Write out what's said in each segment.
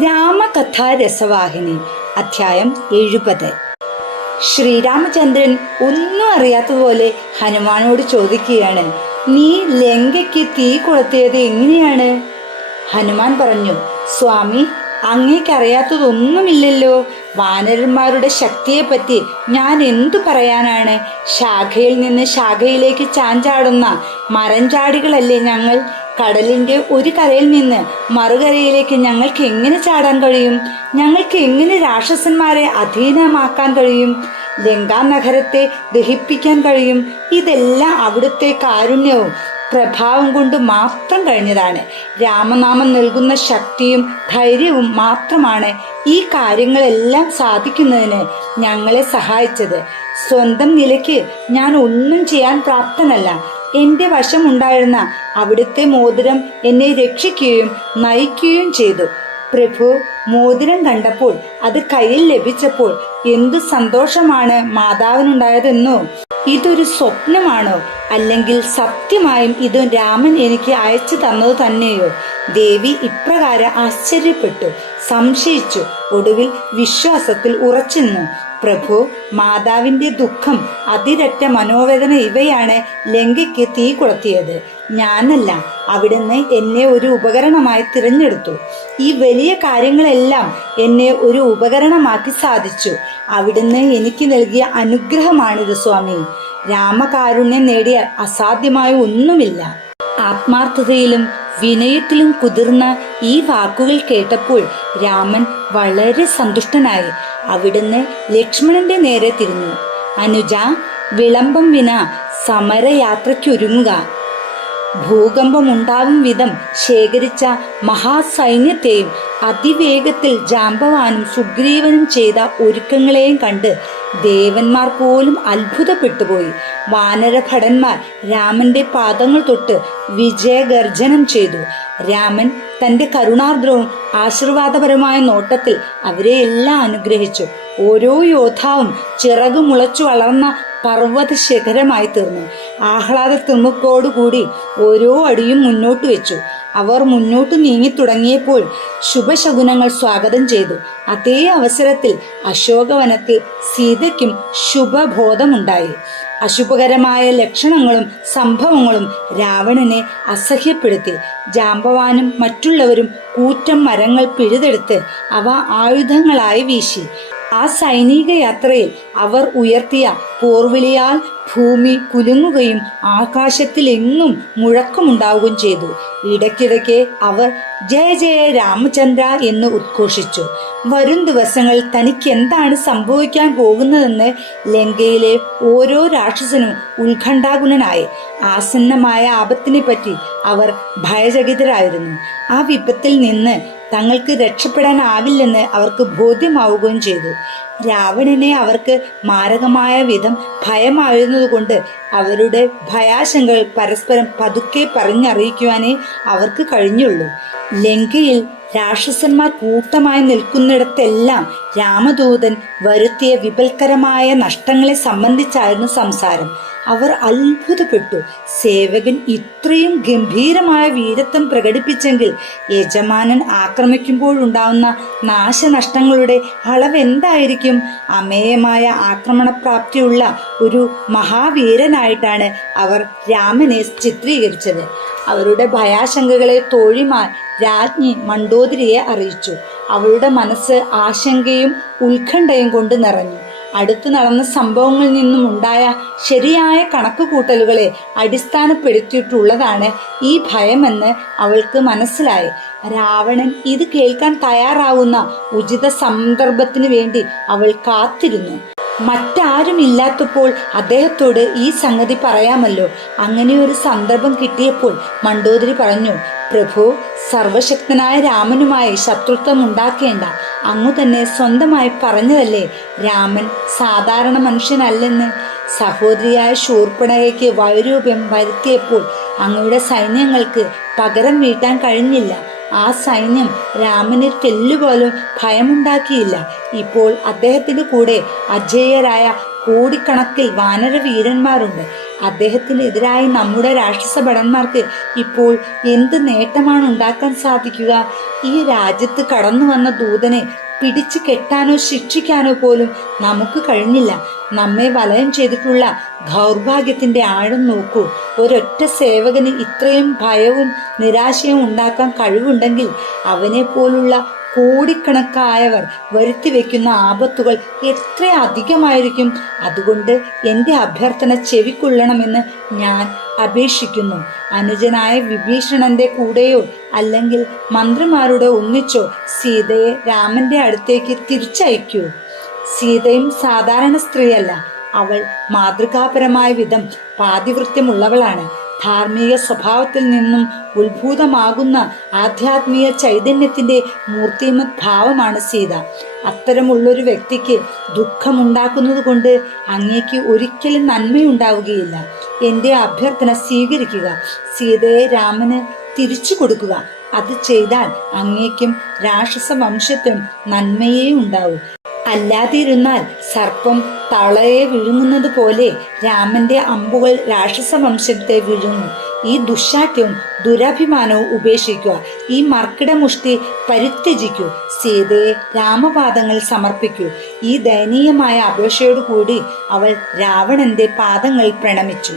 രാമകഥാ രസവാഹിനി അധ്യായം 70. ശ്രീരാമചന്ദ്രൻ ഒന്നും അറിയാത്തതുപോലെ ഹനുമാനോട് ചോദിക്കുകയാണ്, നീ ലങ്കയ്ക്ക് തീ കൊളുത്തിയത് എങ്ങനെയാണ്? ഹനുമാൻ പറഞ്ഞു, സ്വാമി, അങ്ങേക്കറിയാത്തതൊന്നുമില്ലല്ലോ. വാനരന്മാരുടെ ശക്തിയെപ്പറ്റി ഞാൻ എന്തു പറയാനാണ്? ശാഖയിൽ നിന്ന് ശാഖയിലേക്ക് ചാഞ്ചാടുന്ന മരഞ്ചാടികളല്ലേ ഞങ്ങൾ. കടലിൻ്റെ ഒരു കരയിൽ നിന്ന് മറുകരയിലേക്ക് ഞങ്ങൾക്ക് എങ്ങനെ ചാടാൻ കഴിയും? ഞങ്ങൾക്ക് എങ്ങനെ രാക്ഷസന്മാരെ അധീനമാക്കാൻ കഴിയും? ലങ്കാനഗരത്തെ ദഹിപ്പിക്കാൻ കഴിയും? ഇതെല്ലാം അവിടുത്തെ കാരുണ്യവും പ്രഭാവം കൊണ്ട് മാത്രം കഴിഞ്ഞതാണ്. രാമനാമം നൽകുന്ന ശക്തിയും ധൈര്യവും മാത്രമാണ് ഈ കാര്യങ്ങളെല്ലാം സാധിക്കുന്നതിന് ഞങ്ങളെ സഹായിച്ചത്. സ്വന്തം നിലയ്ക്ക് ഞാൻ ഒന്നും ചെയ്യാൻ പ്രാപ്തനല്ല. എൻ്റെ വശമുണ്ടായിരുന്ന അവിടുത്തെ മോതിരം എന്നെ രക്ഷിക്കുകയും നയിക്കുകയും ചെയ്തു. പ്രഭു മോതിരം കണ്ടപ്പോൾ, അത് കയ്യിൽ ലഭിച്ചപ്പോൾ എന്തു സന്തോഷമാണ് മാതാവിനുണ്ടായതെന്നോ. ഇതൊരു സ്വപ്നമാണോ, അല്ലെങ്കിൽ സത്യമായും ഇത് രാമൻ എനിക്ക് അയച്ചു തന്നത് തന്നെയോ? ദേവി ഇപ്രകാരം ആശ്ചര്യപ്പെട്ടു, സംശയിച്ചു, ഒടുവിൽ വിശ്വാസത്തിൽ ഉറച്ചിരുന്നു. പ്രഭു, മാതാവിൻ്റെ ദുഃഖം, അതിരറ്റ മനോവേദന ഇവയാണ് ലങ്കയ്ക്ക് തീ കൊളുത്തിയത്. ഞാനല്ല, അവിടുന്ന് എന്നെ ഒരു ഉപകരണമായി തിരഞ്ഞെടുത്തു. ഈ വലിയ കാര്യങ്ങളെല്ലാം എന്നെ ഒരു ഉപകരണമാക്കി സാധിച്ചു. അവിടുന്ന് എനിക്ക് നൽകിയ അനുഗ്രഹമാണിത് സ്വാമി. രാമകാരുണ്യം നേടിയാൽ അസാധ്യമായ ഒന്നുമില്ല. ആത്മാർത്ഥതയിലും വിനയത്തിലും കുതിർന്ന ഈ വാക്കുകൾ കേട്ടപ്പോൾ രാമൻ വളരെ സന്തുഷ്ടനായി. അവിടുന്ന് ലക്ഷ്മണന്റെ നേരെ തിരിഞ്ഞു. അനുജ, വിളംബം വിന സമരയാത്രയ്ക്കൊരുങ്ങുക. ഭൂകമ്പമുണ്ടാവും വിധം ശേഖരിച്ച മഹാസൈന്യത്തെയും അതിവേഗത്തിൽ ജാമ്പവാനും സുഗ്രീവനും ചെയ്ത ഒരുക്കങ്ങളെയും കണ്ട് ദേവന്മാർ പോലും അത്ഭുതപ്പെട്ടുപോയി. വാനരഭടന്മാർ രാമന്റെ പാദങ്ങൾ തൊട്ട് വിജയഗർജനം ചെയ്തു. രാമൻ തൻ്റെ കരുണാർദ്രവും ആശീർവാദപരമായ നോട്ടത്തിൽ അവരെ എല്ലാം അനുഗ്രഹിച്ചു. ഓരോ യോദ്ധാവും ചിറകു മുളച്ചു വളർന്ന പർവ്വത ശിഖരമായി തീർന്നു. ആഹ്ലാദ തിമുക്കോടുകൂടി ഓരോ അടിയും മുന്നോട്ട് വെച്ചു. അവർ മുന്നോട്ട് നീങ്ങി തുടങ്ങിയപ്പോൾ ശുഭശകുനങ്ങൾ സ്വാഗതം ചെയ്തു. അതേ അവസരത്തിൽ അശോകവനത്തിൽ സീതയ്ക്കും ശുഭബോധമുണ്ടായി. അശുഭകരമായ ലക്ഷണങ്ങളും സംഭവങ്ങളും രാവണനെ അസഹ്യപ്പെടുത്തി. ജാമ്പവാനും മറ്റുള്ളവരും കൂറ്റം മരങ്ങൾ പിഴുതെടുത്ത് അവ ആയുധങ്ങളായി വീശി. ആ സൈനിക യാത്രയിൽ അവർ ഉയർത്തിയ പോർവിളിയാൽ ഭൂമി കുലുങ്ങുകയും ആകാശത്തിലെങ്ങും മുഴക്കമുണ്ടാവുകയും ചെയ്തു. ഇടയ്ക്കിടയ്ക്ക് അവർ ജയ ജയ രാമചന്ദ്ര എന്ന് ഉദ്ഘോഷിച്ചു. വരും ദിവസങ്ങളിൽ തനിക്ക് എന്താണ് സംഭവിക്കാൻ പോകുന്നതെന്ന് ലങ്കയിലെ ഓരോ രാക്ഷസനും ഉത്കണ്ഠാകുലനായി. ആസന്നമായ ആപത്തിനെ പറ്റി അവർ ഭയചകിതരായിരുന്നു. ആ വിപത്തിൽ നിന്ന് തങ്ങൾക്ക് രക്ഷപ്പെടാനാവില്ലെന്ന് അവർക്ക് ബോധ്യമാവുകയും ചെയ്തു. രാവണനെ അവർക്ക് മാരകമായ വിധം ഭയമായിരുന്നതുകൊണ്ട് അവരുടെ ഭയാശങ്കകൾ പരസ്പരം പതുക്കെ പറഞ്ഞറിയിക്കുവാനേ അവർക്ക് കഴിഞ്ഞുള്ളൂ. ലങ്കയിൽ രാക്ഷസന്മാർ കൂട്ടമായി നിൽക്കുന്നിടത്തെല്ലാം രാമദൂതൻ വരുത്തിയ വിപൽക്കരമായ നഷ്ടങ്ങളെ സംബന്ധിച്ചായിരുന്നു സംസാരം. അവർ അത്ഭുതപ്പെട്ടു. സേവകൻ ഇത്രയും ഗംഭീരമായ വീരത്വം പ്രകടിപ്പിച്ചെങ്കിൽ യജമാനൻ ആക്രമിക്കുമ്പോഴുണ്ടാവുന്ന നാശനഷ്ടങ്ങളുടെ അളവ് എന്തായിരിക്കും? അമേയമായ ആക്രമണപ്രാപ്തിയുള്ള ഒരു മഹാവീരനായിട്ടാണ് അവർ രാമനെ ചിത്രീകരിച്ചത്. അവരുടെ ഭയാശങ്കകളെ തോഴിമാർ രാജ്ഞി മണ്ഡോദരിയെ അറിയിച്ചു. അവളുടെ മനസ്സ് ആശങ്കയും ഉത്കണ്ഠയും കൊണ്ട് നിറഞ്ഞു. അടുത്തു നടന്ന സംഭവങ്ങളിൽ നിന്നും ഉണ്ടായ ശരിയായ കണക്കുകൂട്ടലുകളെ അടിസ്ഥാനപ്പെടുത്തിയിട്ടുള്ളതാണ് ഈ ഭയമെന്ന് അവൾക്ക് മനസ്സിലായി. രാവണൻ ഇത് കേൾക്കാൻ തയ്യാറാവുന്ന ഉചിത സന്ദർഭത്തിനു വേണ്ടി അവൾ കാത്തിരുന്നു. മറ്റാരും ഇല്ലാത്തപ്പോൾ അദ്ദേഹത്തോട് ഈ സംഗതി പറയാമല്ലോ. അങ്ങനെ ഒരു സന്ദർഭം കിട്ടിയപ്പോൾ മണ്ഡോദരി പറഞ്ഞു, പ്രഭു, സർവശക്തനായ രാമനുമായി ശത്രുത്വം ഉണ്ടാക്കേണ്ട. അങ്ങു തന്നെ സ്വന്തമായി പറഞ്ഞതല്ലേ രാമൻ സാധാരണ മനുഷ്യനല്ലെന്ന്. സഹോദരിയായ ശൂർപ്പണഖയ്ക്ക് വൈരൂപ്യം വരുത്തിയപ്പോൾ അങ്ങയുടെ സൈന്യങ്ങൾക്ക് പകരം വീട്ടാൻ കഴിഞ്ഞില്ല. ആ സൈന്യം രാമന് തെല്ലുപോലും ഭയമുണ്ടാക്കിയില്ല. ഇപ്പോൾ അദ്ദേഹത്തിന് കൂടെ അജേയരായ കോടിക്കണക്കിൽ വാനര വീരന്മാരുണ്ട്. അദ്ദേഹത്തിനെതിരായി നമ്മുടെ രാക്ഷസ ഭടന്മാർക്ക് ഇപ്പോൾ എന്ത് നേട്ടമാണ് ഉണ്ടാക്കാൻ സാധിക്കുക? ഈ രാജ്യത്ത് കടന്നു വന്ന ദൂതനെ പിടിച്ചു കെട്ടാനോ ശിക്ഷിക്കാനോ പോലും നമുക്ക് കഴിഞ്ഞില്ല. നമ്മെ വലയം ചെയ്തിട്ടുള്ള ദൗർഭാഗ്യത്തിന്റെ ആഴം നോക്കൂ. ഒരൊറ്റ സേവകന് ഇത്രയും ഭയവും നിരാശയും ഉണ്ടാക്കാൻ കഴിവുണ്ടെങ്കിൽ അവനെ പോലുള്ള കോടിക്കണക്കായവർ വരുത്തി വെക്കുന്ന ആപത്തുകൾ എത്ര അധികമായിരിക്കും. അതുകൊണ്ട് എൻ്റെ അഭ്യർത്ഥന ചെവിക്കൊള്ളണമെന്ന് ഞാൻ അപേക്ഷിക്കുന്നു. അനുജനായ വിഭീഷണന്റെ കൂടെയോ അല്ലെങ്കിൽ മന്ത്രിമാരുടെ ഒന്നിച്ചോ സീതയെ രാമന്റെ അടുത്തേക്ക് തിരിച്ചയക്കൂ. സീതയും സാധാരണ സ്ത്രീയല്ല. അവൾ മാതൃകാപരമായ വിധം പാതിവൃത്യമുള്ളവളാണ്. ധാർമ്മിക സ്വഭാവത്തിൽ നിന്നും ഉത്ഭൂതമാകുന്ന ആധ്യാത്മിക ചൈതന്യത്തിന്റെ മൂർത്തിമത് ഭാവമാണ് സീത. അത്തരമുള്ളൊരു വ്യക്തിക്ക് ദുഃഖമുണ്ടാക്കുന്നത് കൊണ്ട് അങ്ങേക്ക് ഒരിക്കലും നന്മയുണ്ടാവുകയില്ല. എൻ്റെ അഭ്യർത്ഥന സ്വീകരിക്കുക. സീതയെ രാമന് തിരിച്ചു കൊടുക്കുക. അത് ചെയ്താൽ അങ്ങേക്കും രാക്ഷസ വംശത്തിനും നന്മയേ ഉണ്ടാവൂ. അല്ലാതിരുന്നാൽ സർപ്പം തളയെ വിഴുങ്ങുന്നത് പോലെ രാമന്റെ അമ്പുകൾ രാക്ഷസ വംശത്തെ വിഴുങ്ങും. ഈ ദുശാഠ്യവും ദുരഭിമാനവും ഉപേക്ഷിക്കുക. ഈ മർക്കിട മുഷ്ടി പരിത്യജിക്കൂ. സീതയെ രാമപാദങ്ങൾ സമർപ്പിക്കൂ. ഈ ദയനീയമായ അപേക്ഷയോടുകൂടി അവൾ രാവണന്റെ പാദങ്ങളിൽ പ്രണമിച്ചു.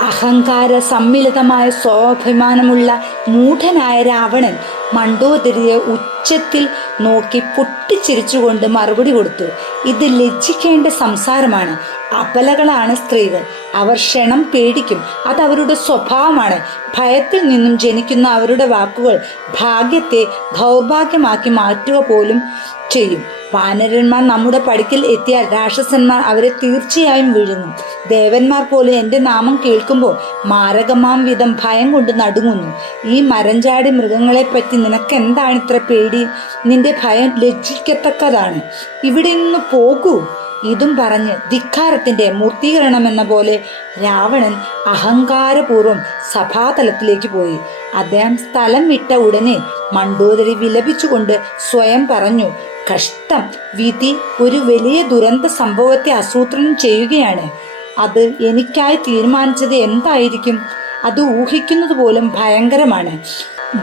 അഹങ്കാര സമ്മിളിതമായ സ്വാഭിമാനമുള്ള മൂഢനായ രാവണൻ മണ്ഡോദരിയെ ഉച്ചത്തിൽ നോക്കി പൊട്ടിച്ചിരിച്ചുകൊണ്ട് മറുപടി കൊടുത്തു. ഇത് ലജ്ജിക്കേണ്ട സംസാരമാണ്. അബലകളാണ് സ്ത്രീകൾ. അവർ ക്ഷണം പേടിക്കും. അതവരുടെ സ്വഭാവമാണ്. ഭയത്തിൽ നിന്നും ജനിക്കുന്ന അവരുടെ വാക്കുകൾ ഭാഗ്യത്തെ ദൗർഭാഗ്യമാക്കി മാറ്റുക പോലും ചെയ്യും. വാനരന്മാർ നമ്മുടെ പടിക്കൽ എത്തിയാൽ രാക്ഷസന്മാർ അവരെ തീർച്ചയായും വിഴുങ്ങും. ദേവന്മാർ പോലും എൻ്റെ നാമം കേൾക്കുമ്പോൾ മാരകമാം വിധം ഭയം കൊണ്ട് നടുങ്ങുന്നു. ഈ മരഞ്ചാടി മൃഗങ്ങളെപ്പറ്റി നിനക്കെന്താണ് ഇത്ര പേടി? നിന്റെ ഭയം ലജ്ജിക്കത്തക്കതാണ്. ഇവിടെ നിന്ന് പോകൂ. ഇതും പറഞ്ഞ് ധിക്കാരത്തിന്റെ മൂർത്തീകരണമെന്ന പോലെ രാവണൻ അഹങ്കാരപൂർവ്വം സഭാതലത്തിലേക്ക് പോയി. അദ്ദേഹം സ്ഥലം വിട്ട ഉടനെ മണ്ഡോദരി വിലപിച്ചുകൊണ്ട് സ്വയം പറഞ്ഞു, കഷ്ടം, വിധി ഒരു വലിയ ദുരന്ത സംഭവത്തെ ആസൂത്രണം ചെയ്യുകയാണ്. അത് എനിക്കായി തീരുമാനിച്ചത് എന്തായിരിക്കും? അത് ഊഹിക്കുന്നത് പോലും ഭയങ്കരമാണ്.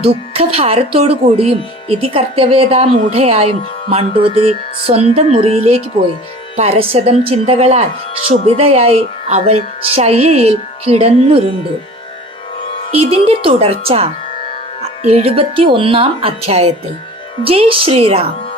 ദുഃഖഭാരത്തോടു കൂടിയും ഇതികർത്തവ്യതാ മൂഢയായും മണ്ഡോദരി സ്വന്തം മുറിയിലേക്ക് പോയി. പരശതം ചിന്തകളാൽ ക്ഷുഭിതയായി അവൾ ശയ്യയിൽ കിടന്നുരുണ്ടു. ഇതിന്റെ തുടർച്ച 71-ാം അധ്യായത്തിൽ. ജയ് ശ്രീറാം.